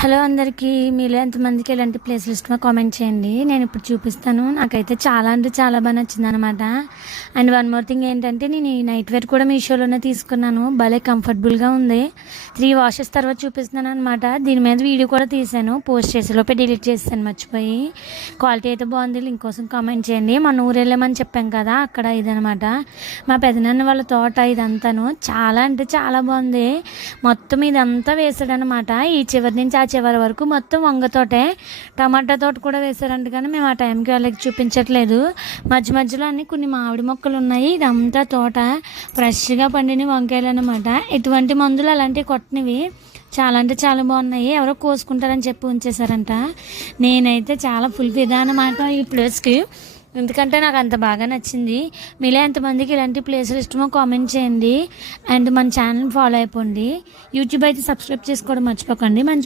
Hello అందరికీ. మీలో ఎంతమందికి ఇలాంటి ప్లేస్లు ఇష్టమో కామెంట్ చేయండి. నేను ఇప్పుడు చూపిస్తాను. నాకైతే చాలా అంటే చాలా బాగా నచ్చింది అనమాట. అండ్ వన్ మోర్ థింగ్ ఏంటంటే, నేను ఈ నైట్ వేర్ కూడా మీషోలోనే తీసుకున్నాను. భలే కంఫర్టబుల్గా ఉంది. 3 వాషెస్ తర్వాత చూపిస్తున్నాను అనమాట. దీని మీద వీడియో కూడా తీసాను, పోస్ట్ చేసేలోపే డిలీట్ చేస్తాను మర్చిపోయి. క్వాలిటీ అయితే బాగుంది. లింక్ కోసం కామెంట్ చేయండి. మన ఊరు వెళ్ళామని చెప్పాం కదా, అక్కడ ఇదనమాట మా పెదనాన్న వాళ్ళ తోట. ఇదంతాను చాలా అంటే చాలా బాగుంది. మొత్తం ఇదంతా వేసాడనమాట. ఈ చివరి నుంచి ఆ చివరి వరకు మొత్తం వంగ తోటే, టమాటా తోట కూడా వేసారంట. కానీ మేము ఆ టైంకి వాళ్ళకి చూపించట్లేదు. మధ్య మధ్యలో అన్ని కొన్ని మామిడి మొక్కలు ఉన్నాయి. ఇదంతా తోట ఫ్రెష్గా పండిన వంకాయలు అనమాట. ఎటువంటి మందులు అలాంటివి కొట్టనివి. చాలా అంటే చాలా బాగున్నాయి. ఎవరో కోసుకుంటారని చెప్పి ఉంచేశారంట. నేనైతే చాలా ఫుల్ ఫిదా అన్నమాట ఈ ప్లేస్కి, ఎందుకంటే నాకు అంత బాగా నచ్చింది. మీలో ఎంతమందికి ఇలాంటి ప్లేసులు ఇష్టమో కామెంట్ చేయండి. అండ్ మన ఛానల్ ఫాలో అయిపోండి. యూట్యూబ్ అయితే సబ్స్క్రైబ్ చేసుకోవడం మర్చిపోకండి. మంచి